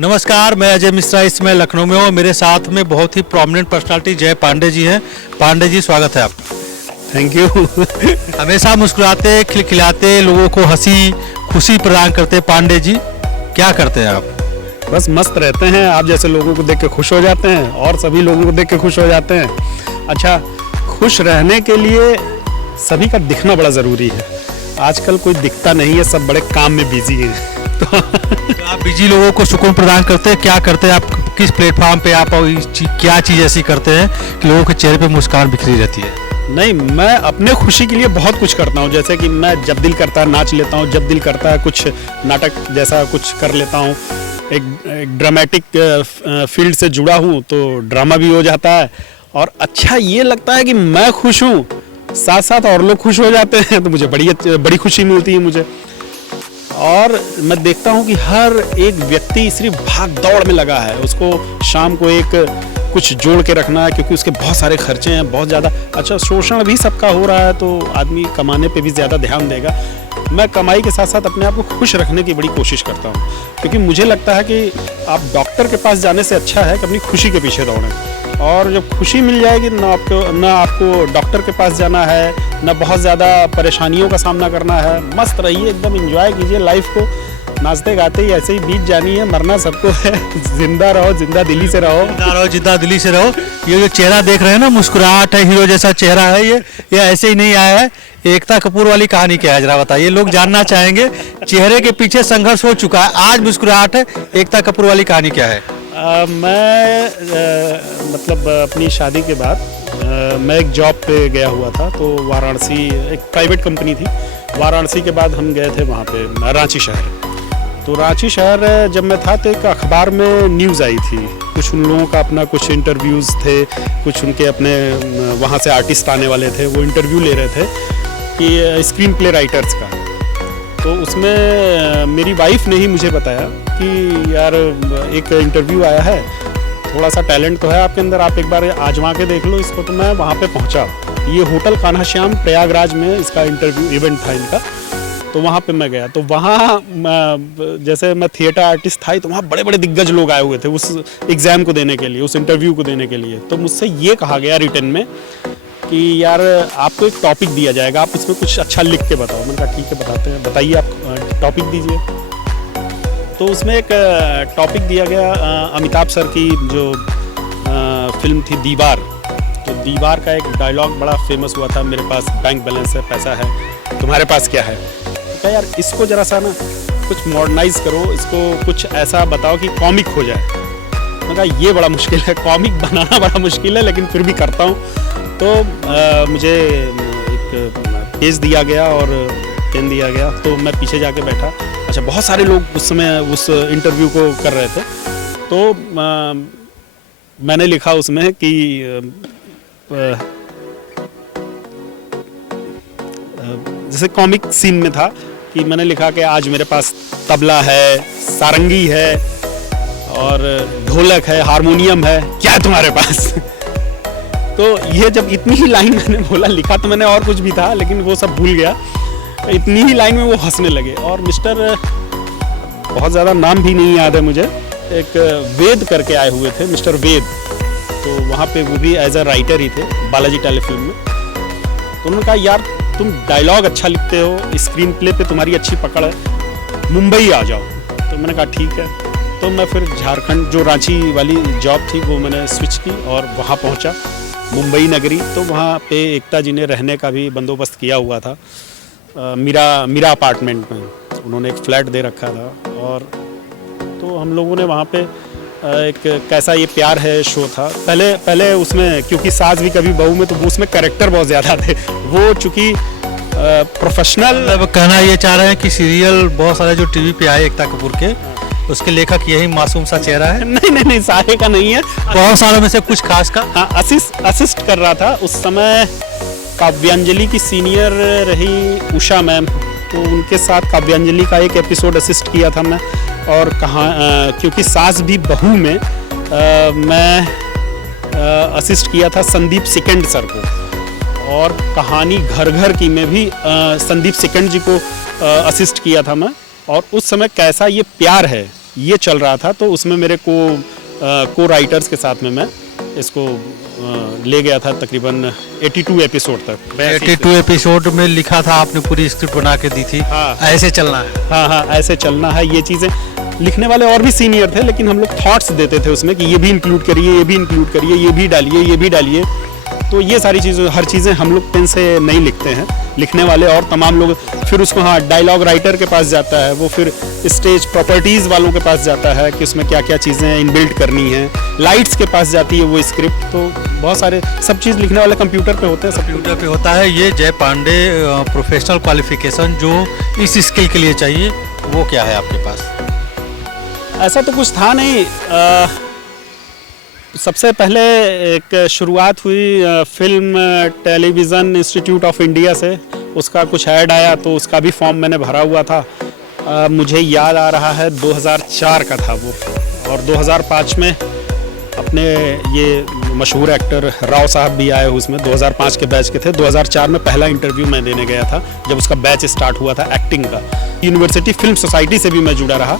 नमस्कार, मैं अजय मिश्रा इस समय लखनऊ में हूँ। मेरे साथ में बहुत ही प्रोमिनेंट पर्सनालिटी जय पांडे जी हैं। पांडे जी, स्वागत है आपका। Thank you. हमेशा मुस्कुराते, खिलखिलाते, लोगों को हंसी खुशी प्रदान करते पांडे जी, क्या करते हैं आप? बस मस्त रहते हैं। आप जैसे लोगों को देख के खुश हो जाते हैं और सभी लोगों को देख के खुश हो जाते हैं। अच्छा, खुश रहने के लिए सभी का दिखना बड़ा ज़रूरी है। आजकल कोई दिखता नहीं है, सब बड़े काम में बिजी हैं। तो आप बिजी लोगों को सुकून प्रदान करते हैं, क्या करते हैं आप? किस प्लेटफॉर्म पे आप क्या चीज़ ऐसी करते हैं कि लोगों के चेहरे पे मुस्कान बिखरी रहती है? नहीं, मैं अपने खुशी के लिए बहुत कुछ करता हूँ। जैसे कि मैं जब दिल करता है नाच लेता हूँ, जब दिल करता है कुछ नाटक जैसा कुछ कर लेता हूँ। एक ड्रामेटिक फील्ड से जुड़ा हूँ तो ड्रामा भी हो जाता है। और अच्छा ये लगता है कि मैं खुश हूँ, साथ साथ और लोग खुश हो जाते हैं, तो मुझे बड़ी खुशी मिलती है मुझे। और मैं देखता हूँ कि हर एक व्यक्ति सिर्फ भाग दौड़ में लगा है। उसको शाम को एक कुछ जोड़ के रखना है, क्योंकि उसके बहुत सारे खर्चे हैं, बहुत ज़्यादा। अच्छा, शोषण भी सबका हो रहा है, तो आदमी कमाने पे भी ज़्यादा ध्यान देगा। मैं कमाई के साथ साथ अपने आप को खुश रखने की बड़ी कोशिश करता हूँ, क्योंकि मुझे लगता है कि आप डॉक्टर के पास जाने से अच्छा है कि अपनी खुशी के पीछे दौड़ें। और जब खुशी मिल जाएगी, ना आपको डॉक्टर के पास जाना है, ना बहुत ज़्यादा परेशानियों का सामना करना है। मस्त रहिए, एकदम एंजॉय कीजिए लाइफ को। नाचते गाते ही ऐसे ही बीत जानी है, मरना सबको है। जिंदा रहो, जिंदा दिली से रहो। जिंदा रहो, जिंदा दिली से रहो। ये जो चेहरा देख रहे हैं ना, मुस्कुराहट है, हीरो जैसा चेहरा है, ये ऐसे ही नहीं आया है। एकता कपूर वाली कहानी क्या है, जरा बताइए, लोग जानना चाहेंगे। चेहरे के पीछे संघर्ष हो चुका है, आज मुस्कुराहट है। एकता कपूर वाली कहानी क्या है? मैं मतलब अपनी शादी के बाद मैं एक जॉब पे गया हुआ था, तो वाराणसी एक प्राइवेट कंपनी थी। वाराणसी के बाद हम गए थे वहाँ पे रांची शहर। तो रांची शहर जब मैं था तो एक अखबार में न्यूज़ आई थी। कुछ उन लोगों का अपना कुछ इंटरव्यूज़ थे, कुछ उनके अपने वहाँ से आर्टिस्ट आने वाले थे, वो इंटरव्यू ले रहे थे कि स्क्रीन प्ले राइटर्स का। तो उसमें मेरी वाइफ ने ही मुझे बताया कि यार एक इंटरव्यू आया है, थोड़ा सा टैलेंट तो है आपके अंदर, आप एक बार आजमा के देख लो इसको। तो मैं वहाँ पे पहुँचा। ये होटल कान्हा श्याम प्रयागराज में इसका इंटरव्यू इवेंट था इनका। तो वहाँ पे मैं गया, तो वहाँ जैसे मैं थिएटर आर्टिस्ट था, तो वहाँ बड़े बड़े दिग्गज लोग आए हुए थे उस एग्ज़ाम को देने के लिए, उस इंटरव्यू को देने के लिए। तो मुझसे ये कहा गया रिटन में कि यार आपको एक टॉपिक दिया जाएगा, आप इसमें कुछ अच्छा लिख के बताओ। मैंने कहा ठीक है, बताते हैं, बताइए आप टॉपिक दीजिए। तो उसमें एक टॉपिक दिया गया अमिताभ सर की जो फिल्म थी दीवार। तो दीवार का एक डायलॉग बड़ा फेमस हुआ था, मेरे पास बैंक बैलेंस है, पैसा है, तुम्हारे पास क्या है। तो कहा यार इसको ज़रा सा ना कुछ मॉडर्नाइज करो, इसको कुछ ऐसा बताओ कि कॉमिक हो जाए। मैंने कहा ये बड़ा मुश्किल है, कॉमिक बनाना बड़ा मुश्किल है, लेकिन फिर भी करता हूँ। तो मुझे एक पेज दिया गया और पेन दिया गया, तो मैं पीछे जाके बैठा। अच्छा, बहुत सारे लोग उस समय उस इंटरव्यू को कर रहे थे। तो मैंने लिखा उसमें कि जैसे कॉमिक सीन में था कि मैंने लिखा कि आज मेरे पास तबला है, सारंगी है और ढोलक है, हारमोनियम है, क्या है तुम्हारे पास? तो ये जब इतनी ही लाइन मैंने बोला, लिखा तो मैंने और कुछ भी था, लेकिन वो सब भूल गया। इतनी ही लाइन में वो हंसने लगे। और मिस्टर, बहुत ज़्यादा नाम भी नहीं याद है मुझे, एक वेद करके आए हुए थे, मिस्टर वेद। तो वहाँ पे वो भी एज अ राइटर ही थे बालाजी टेलीफिल्म में। तो उन्होंने कहा यार तुम डायलॉग अच्छा लिखते हो, स्क्रीन प्ले पे तुम्हारी अच्छी पकड़ है, मुंबई आ जाओ। तो मैंने कहा ठीक है। तो मैं फिर झारखंड, जो रांची वाली जॉब थी, वो मैंने स्विच की और वहाँ पहुँचा, मुंबई नगरी। तो वहाँ पे एकता जी ने रहने का भी बंदोबस्त किया हुआ था। मीरा अपार्टमेंट में उन्होंने एक फ्लैट दे रखा था। और तो हम लोगों ने वहाँ पे एक कैसा ये प्यार है शो था। पहले उसमें, क्योंकि सास भी कभी बहू में, तो वो उसमें कैरेक्टर बहुत ज़्यादा थे। वो चूँकि प्रोफेशनल, कहना ये चाह रहे हैं कि सीरियल बहुत सारे जो टीवी पे आए एकता कपूर के, उसके लेखक यही मासूम सा चेहरा है? नहीं, सारे का नहीं है, बहुत सालों में से कुछ खास का। हाँ, असिस्ट कर रहा था उस समय। काव्यांजलि की सीनियर रही उषा मैम, तो उनके साथ काव्यांजलि का एक एपिसोड असिस्ट किया था मैं। और क्योंकि सास भी बहू में मैं असिस्ट किया था संदीप सिकंड सर को। और कहानी घर घर की में भी संदीप सिकंड जी को असिस्ट किया था मैं। और उस समय कैसा ये प्यार है ये चल रहा था, तो उसमें मेरे को राइटर्स के साथ में मैं इसको ले गया था तकरीबन 82 एपिसोड तक। 82 एपिसोड में लिखा था आपने, पूरी स्क्रिप्ट बना के दी थी। हाँ। ऐसे चलना है। हाँ, ऐसे चलना है। ये चीज़ें लिखने वाले और भी सीनियर थे, लेकिन हम लोग थॉट्स देते थे उसमें कि ये भी इंक्लूड करिए, ये भी इंक्लूड करिए, ये भी डालिए, ये भी डालिए। तो ये सारी चीज़ें, हर चीज़ें हम लोग पेन से नहीं लिखते हैं, लिखने वाले और तमाम लोग। फिर उसको डायलॉग राइटर के पास जाता है, वो फिर स्टेज प्रॉपर्टीज़ वालों के पास जाता है कि उसमें क्या क्या चीज़ें इनबिल्ट करनी है, लाइट्स के पास जाती है वो स्क्रिप्ट। तो बहुत सारे सब चीज़ लिखने वाले कंप्यूटर पे होते हैं, सब कंप्यूटर पे होता है। ये जय पांडे प्रोफेशनल क्वालिफिकेशन जो इस स्किल के लिए चाहिए वो क्या है आपके पास? ऐसा तो कुछ था नहीं। सबसे पहले एक शुरुआत हुई film television institute of India से, उसका कुछ ऐड आया तो उसका भी फॉर्म मैंने भरा हुआ था। मुझे याद आ रहा है 2004 का था वो, और 2005 में अपने ये मशहूर एक्टर राव साहब भी आए उसमें, 2005 के बैच के थे। 2004 में पहला इंटरव्यू मैं देने गया था जब उसका बैच स्टार्ट हुआ था एक्टिंग का। यूनिवर्सिटी फिल्म सोसाइटी से भी मैं जुड़ा रहा,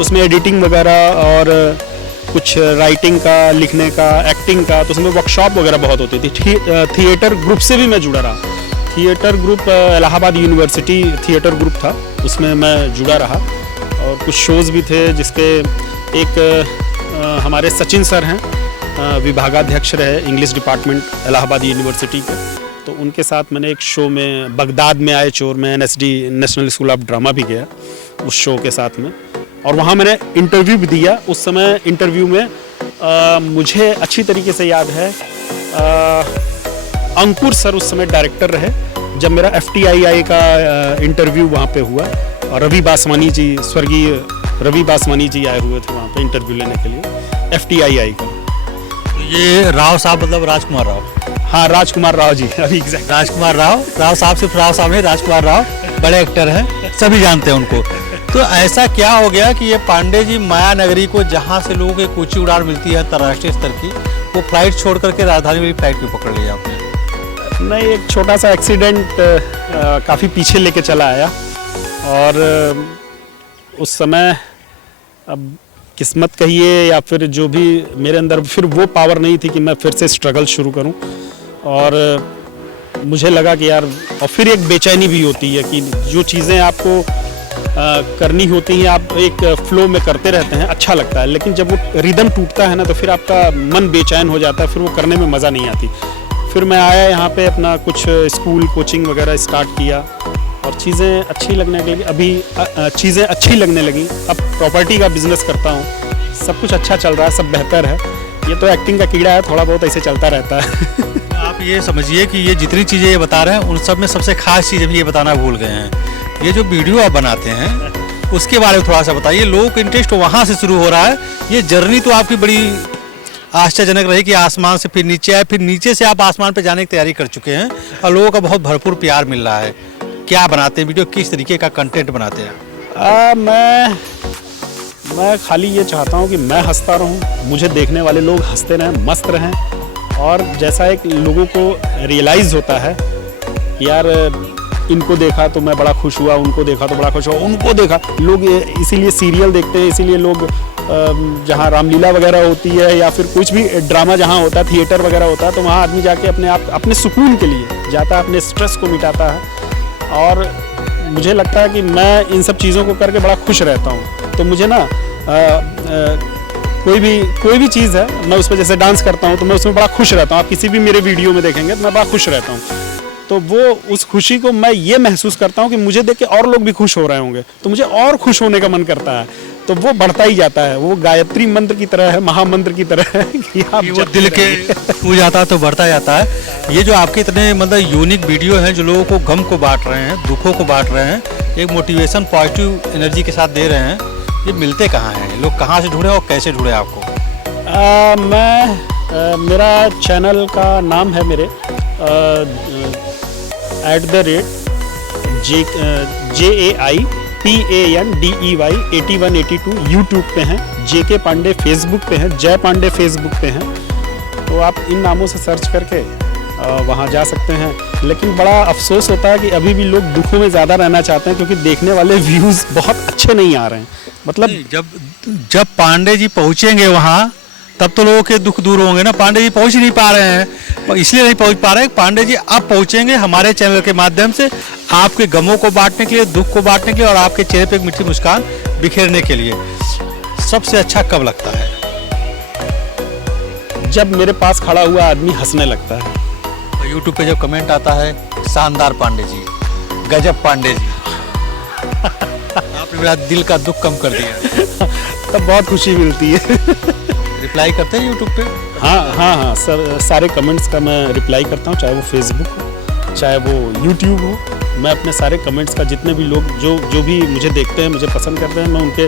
उसमें एडिटिंग वगैरह और कुछ राइटिंग का, लिखने का, एक्टिंग का, तो उसमें वर्कशॉप वगैरह बहुत होती थी। थिएटर ग्रुप से भी मैं जुड़ा रहा। Theatre group Allahabad university theatre group था, उसमें मैं जुड़ा रहा। और कुछ शोज़ भी थे जिसके एक हमारे सचिन सर हैं, विभागाध्यक्ष रहे इंग्लिश डिपार्टमेंट इलाहाबाद यूनिवर्सिटी के, तो उनके साथ मैंने एक शो में बगदाद में आए चोर में NSD national school of drama भी गया उस शो के साथ में, और वहाँ मैंने इंटरव्यू भी दिया। उस समय इंटरव्यू में मुझे अच्छी तरीके से याद है, अंकुर सर उस समय डायरेक्टर रहे जब मेरा FTII का इंटरव्यू वहाँ पे हुआ, और रवि बासवानी जी, स्वर्गीय रवि बासवानी जी आए हुए थे वहाँ पे इंटरव्यू लेने के लिए FTII का। ये राव साहब मतलब राजकुमार राव? हाँ, राजकुमार राव जी, अभी एग्जैक्ट राजकुमार राव साहब सिर्फ राव साहब नहीं, राजकुमार राव बड़े एक्टर हैं, सभी जानते हैं उनको। तो ऐसा क्या हो गया कि ये पांडे जी माया नगरी को, जहाँ से लोगों को ऊंची उड़ान मिलती है अंतर्राष्ट्रीय स्तर की, वो फ्लाइट छोड़ करके राजधानी वाली फ्लाइट भी पकड़ लिया आपने? नहीं, एक छोटा सा एक्सीडेंट काफ़ी पीछे लेके चला आया, और उस समय अब किस्मत कहिए या फिर जो भी मेरे अंदर फिर वो पावर नहीं थी कि मैं फिर से स्ट्रगल शुरू करूं। और मुझे लगा कि यार, और फिर एक बेचैनी भी होती है कि जो चीज़ें आपको करनी होती हैं आप एक फ्लो में करते रहते हैं, अच्छा लगता है, लेकिन जब वो रिदम टूटता है ना तो फिर आपका मन बेचैन हो जाता है, फिर वो करने में मज़ा नहीं आती। फिर मैं आया यहाँ पे, अपना कुछ स्कूल कोचिंग वगैरह स्टार्ट किया, और चीज़ें अच्छी लगने लगी। अभी चीज़ें अच्छी लगने लगी, अब प्रॉपर्टी का बिजनेस करता हूँ, सब कुछ अच्छा चल रहा है, सब बेहतर है। ये तो एक्टिंग का कीड़ा है, थोड़ा बहुत ऐसे चलता रहता है। आप ये समझिए कि ये जितनी चीज़ें ये बता रहे हैं उन सब में सबसे खास चीज़ भी ये बताना भूल गए हैं। ये जो वीडियो आप बनाते हैं उसके बारे में थोड़ा सा बताइए। लोगों का इंटरेस्ट वहाँ से शुरू हो रहा है। ये जर्नी तो आपकी बड़ी आश्चर्यजनक रही कि आसमान से फिर नीचे आए, फिर नीचे से आप आसमान पर जाने की तैयारी कर चुके हैं, और लोगों का बहुत भरपूर प्यार मिल रहा है। क्या बनाते हैं वीडियो, किस तरीके का कंटेंट बनाते हैं? मैं खाली ये चाहता हूँ कि मैं हंसता रहूँ, मुझे देखने वाले लोग हंसते रहें, मस्त रहें, और जैसा एक लोगों को रियलाइज़ होता है कि यार इनको देखा तो मैं बड़ा खुश हुआ, उनको देखा तो बड़ा खुश हुआ, उनको देखा लोग, इसीलिए सीरियल देखते हैं, इसीलिए लोग जहाँ रामलीला वगैरह होती है या फिर कुछ भी ड्रामा जहाँ होता है, थिएटर वगैरह होता है, तो वहाँ आदमी जाके अपने सुकून के लिए जाता है, अपने स्ट्रेस को मिटाता है। और मुझे लगता है कि मैं इन सब चीज़ों को करके बड़ा खुश रहता हूँ। तो मुझे ना कोई भी चीज़ है, मैं उस पर जैसे डांस करता हूँ तो मैं उसमें बड़ा खुश रहता हूँ। आप किसी भी मेरे वीडियो में देखेंगे तो मैं बड़ा खुश रहता हूँ। तो वो उस खुशी को मैं ये महसूस करता हूँ कि मुझे देख के और लोग भी खुश हो रहे होंगे, तो मुझे और खुश होने का मन करता है, तो वो बढ़ता ही जाता है। वो गायत्री मंत्र की तरह है, महामंत्र की तरह है कि आप वो दिल के छू जाता है तो बढ़ता जाता है। ये जो आपके इतने मतलब यूनिक वीडियो हैं जो लोगों को गम को बांट रहे हैं, दुखों को बांट रहे हैं, एक मोटिवेशन पॉजिटिव एनर्जी के साथ दे रहे हैं, ये मिलते कहाँ हैं? लोग कहाँ से ढूंढे और कैसे ढूंढे आपको? मेरा चैनल का नाम है मेरे JAIPANDEY 8182 यूट्यूब पे हैं, JK पांडे फेसबुक पे हैं, जय पांडे फेसबुक पे हैं। तो आप इन नामों से सर्च करके वहाँ जा सकते हैं। लेकिन बड़ा अफसोस होता है कि अभी भी लोग दुखों में ज़्यादा रहना चाहते हैं, क्योंकि देखने वाले व्यूज़ बहुत अच्छे नहीं आ रहे हैं। मतलब जब पांडे जी पहुंचेंगे वहां तब तो लोगों के दुख दूर होंगे ना। पांडे जी पहुंच नहीं पा रहे हैं, इसलिए नहीं पहुंच पा रहे हैं। पांडे जी अब पहुंचेंगे हमारे चैनल के माध्यम से आपके गमों को बांटने के लिए, दुख को बांटने के लिए और आपके चेहरे पे एक मीठी मुस्कान बिखेरने के लिए। सबसे अच्छा कब लगता है? जब मेरे पास खड़ा हुआ आदमी हंसने लगता है। यूट्यूब पे जब कमेंट आता है, शानदार पांडे जी, गजब पांडे जी, आपने मेरा दिल का दुख कम कर दिया, तब बहुत खुशी मिलती है। रिप्लाई करते हैं यूट्यूब पे? हाँ सर, सारे कमेंट्स का मैं रिप्लाई करता हूँ, चाहे वो फेसबुक हो चाहे वो यूट्यूब हो। मैं अपने सारे कमेंट्स का, जितने भी लोग जो भी मुझे देखते हैं, मुझे पसंद करते हैं, मैं उनके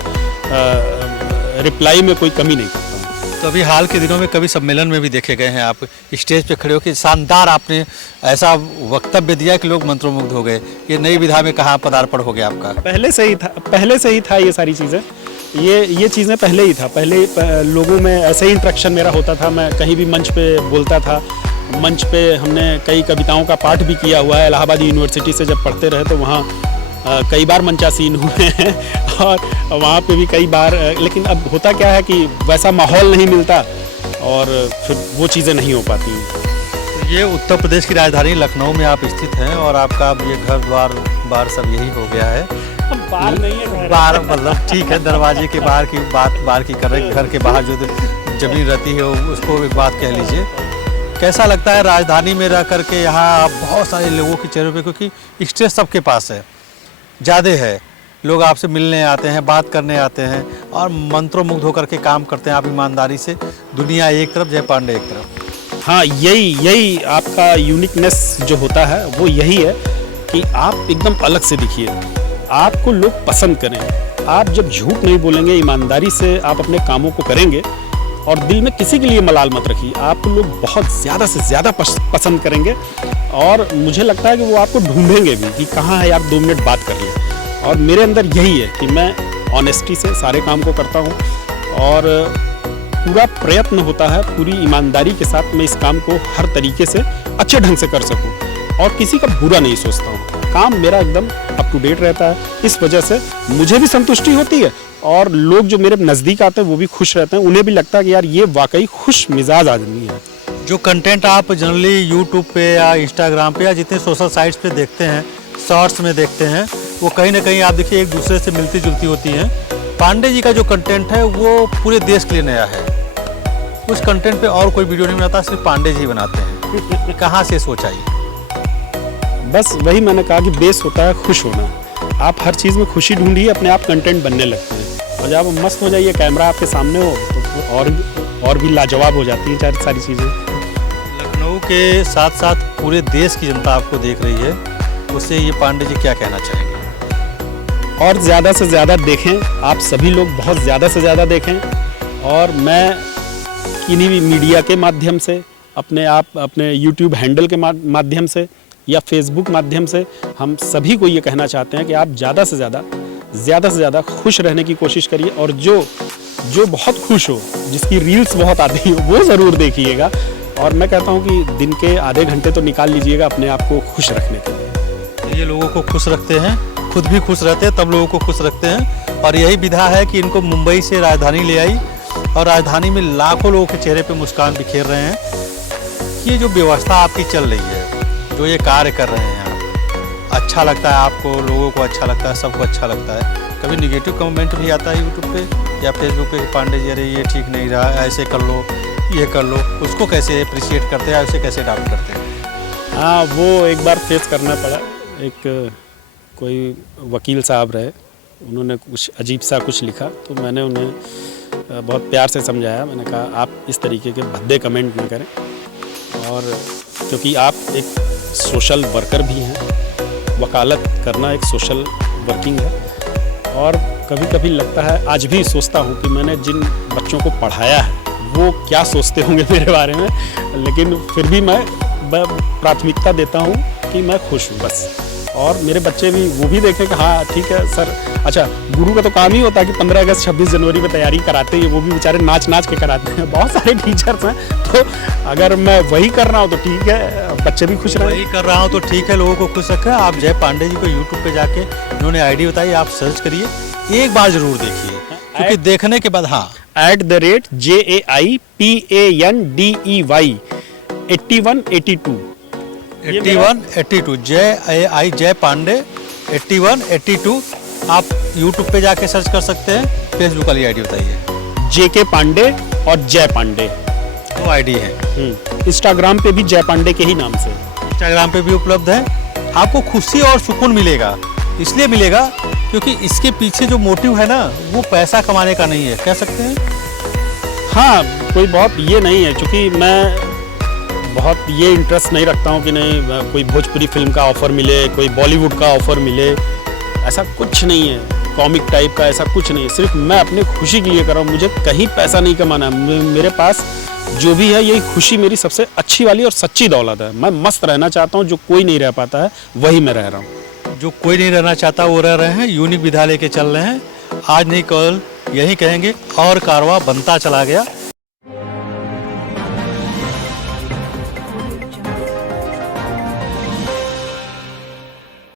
रिप्लाई में कोई कमी नहीं करता हूँ। तो अभी हाल के दिनों में कभी सम्मेलन में भी देखे गए हैं, आप स्टेज पे खड़े होकर शानदार आपने ऐसा वक्तव्य दिया कि लोग मंत्रमुग्ध हो गए। ये नई विधा में कहाँ पदार्पण हो गया आपका? पहले से ही था ये सारी चीज़ें। ये चीज़ें पहले ही था। पहले लोगों में ऐसे ही इंट्रैक्शन मेरा होता था। मैं कहीं भी मंच पे बोलता था। मंच पे हमने कई कविताओं का पाठ भी किया हुआ है। इलाहाबाद यूनिवर्सिटी से जब पढ़ते रहे तो वहाँ कई बार मंचासीन हुए हैं और वहाँ पे भी कई बार। लेकिन अब होता क्या है कि वैसा माहौल नहीं मिलता और फिर वो चीज़ें नहीं हो पाती। तो ये उत्तर प्रदेश की राजधानी लखनऊ में आप स्थित हैं और आपका अब ये घर द्वार बार सब यही हो गया है। बाहर नहीं है, बाहर मतलब ठीक है, दरवाजे के बाहर की बात बाहर की कर रहे, घर के बाहर जो जमीन रहती है उसको एक बात कह लीजिए। कैसा लगता है राजधानी में रह करके? यहाँ बहुत सारे लोगों के चेहरे पे, क्योंकि स्ट्रेस सबके पास है, ज़्यादा है, लोग आपसे मिलने आते हैं, बात करने आते हैं और मंत्रोमुग्ध होकर के काम करते हैं आप ईमानदारी से। दुनिया एक तरफ, जय पांडे एक तरफ। हाँ, यही आपका यूनिकनेस जो होता है वो यही है कि आप एकदम अलग से दिखिए, आपको लोग पसंद करें। आप जब झूठ नहीं बोलेंगे, ईमानदारी से आप अपने कामों को करेंगे और दिल में किसी के लिए मलाल मत रखिए, आपको लोग बहुत ज़्यादा से ज़्यादा पसंद करेंगे। और मुझे लगता है कि वो आपको ढूंढेंगे भी कि कहाँ है आप, 2 मिनट बात कर लें। और मेरे अंदर यही है कि मैं ऑनेस्टी से सारे काम को करता हूँ और पूरा प्रयत्न होता है, पूरी ईमानदारी के साथ मैं इस काम को हर तरीके से अच्छे ढंग से कर सकूँ और किसी का बुरा नहीं सोचता हूँ। काम मेरा एकदम अप टू डेट रहता है, इस वजह से मुझे भी संतुष्टि होती है और लोग जो मेरे नज़दीक आते हैं वो भी खुश रहते हैं। उन्हें भी लगता है कि यार ये वाकई खुश मिजाज आदमी है। जो कंटेंट आप जनरली यूट्यूब पे या इंस्टाग्राम पे या जितने सोशल साइट्स पे देखते हैं, शॉर्ट्स में देखते हैं, वो कहीं ना कहीं आप देखिए एक दूसरे से मिलती जुलती होती हैं। पांडे जी का जो कंटेंट है वो पूरे देश के लिए नया है। उस कंटेंट पे और कोई वीडियो नहीं बनाता, सिर्फ पांडे जी बनाते हैं। कहाँ से सोच आई? बस वही मैंने कहा कि बेस होता है खुश होना। आप हर चीज़ में खुशी ढूंढिए, अपने आप कंटेंट बनने लगते हैं और जब आप मस्त हो जाइए, कैमरा आपके सामने हो तो और भी लाजवाब हो जाती है सारी चीज़ें। लखनऊ के साथ साथ पूरे देश की जनता आपको देख रही है, उससे ये पांडे जी क्या कहना चाहेंगे? और ज़्यादा से ज़्यादा देखें, आप सभी लोग बहुत ज़्यादा से ज़्यादा देखें। और मैं किन्हीं भी मीडिया के माध्यम से, अपने यूट्यूब हैंडल के माध्यम से या फेसबुक माध्यम से हम सभी को ये कहना चाहते हैं कि आप ज़्यादा से ज़्यादा खुश रहने की कोशिश करिए और जो बहुत खुश हो, जिसकी रील्स बहुत आती हो, वो ज़रूर देखिएगा। और मैं कहता हूँ कि दिन के आधे घंटे तो निकाल लीजिएगा अपने आप को खुश रखने के लिए। ये लोगों को खुश रखते हैं, खुद भी खुश रहते हैं, तब लोगों को खुश रखते हैं। और यही विधा है कि इनको मुंबई से राजधानी ले आई और राजधानी में लाखों लोगों के चेहरे पे मुस्कान बिखेर रहे हैं। ये जो व्यवस्था आपकी चल रही है, जो ये कार्य कर रहे हैं आप, अच्छा लगता है आपको, लोगों को अच्छा लगता है, सबको अच्छा लगता है। कभी निगेटिव कमेंट भी आता है यूट्यूब पे या फेसबुक पे, पांडे जी अरे ये ठीक नहीं रहा, ऐसे कर लो, ये कर लो, उसको कैसे अप्रिशिएट करते हैं, उसे कैसे अडॉप्ट करते हैं? हाँ, वो एक बार फेस करना पड़ा। एक कोई वकील साहब रहे, उन्होंने कुछ अजीब सा कुछ लिखा तो मैंने उन्हें बहुत प्यार से समझाया। मैंने कहा आप इस तरीके के भद्दे कमेंट ना करें, और क्योंकि आप एक सोशल वर्कर भी हैं, वकालत करना एक सोशल वर्किंग है। और कभी कभी लगता है, आज भी सोचता हूँ कि मैंने जिन बच्चों को पढ़ाया है वो क्या सोचते होंगे मेरे बारे में, लेकिन फिर भी मैं प्राथमिकता देता हूँ कि मैं खुश हूँ बस। और मेरे बच्चे भी वो भी देखें कि हाँ ठीक है सर। अच्छा, गुरु का तो काम ही होता है कि 15 अगस्त 26 जनवरी में तैयारी कराते हैं, वो भी बेचारे नाच नाच के कराते हैं। बहुत सारे टीचर्स हैं, तो अगर मैं वही कर रहा हूँ तो ठीक है, बच्चे भी खुश रहे। वही कर रहा हूँ तो ठीक है, लोगों को खुश रखा। आप जय पांडे जी को यूट्यूब पे जाके इन्होंने आईडी बताई, आप सर्च करिए, एक बार जरूर देखिए, क्योंकि देखने के बाद हाँ @JAIPANDEY 8182 8182 जय पांडे 8182 आप यूट्यूब पे जाके सर्च कर सकते हैं। फेसबुक वाली आईडी बताइए। JK पांडे और जय पांडे वो आईडी है। इंस्टाग्राम पे भी जय पांडे के ही नाम से, इंस्टाग्राम पे भी उपलब्ध है। आपको खुशी और सुकून मिलेगा, इसलिए मिलेगा क्योंकि इसके पीछे जो मोटिव है ना, वो पैसा कमाने का नहीं है, कह सकते हैं। हाँ, कोई बहुत ये नहीं है, क्योंकि मैं बहुत ये इंटरेस्ट नहीं रखता हूँ कि नहीं कोई भोजपुरी फिल्म का ऑफ़र मिले, कोई बॉलीवुड का ऑफ़र मिले, ऐसा कुछ नहीं है। कॉमिक टाइप का ऐसा कुछ नहीं है। सिर्फ मैं अपने खुशी के लिए कर रहा हूँ, मुझे कहीं पैसा नहीं कमाना है। मेरे पास जो भी है, यही खुशी मेरी सबसे अच्छी वाली और सच्ची दौलत है। मैं मस्त रहना चाहता हूँ, जो कोई नहीं रह पाता है वही मैं रह रहा हूँ। जो कोई नहीं रहना चाहता वो रह रहे हैं, यूनिक विधा लेके चल रहे हैं। आज नहीं कल यही कहेंगे, और कारवां बनता चला गया।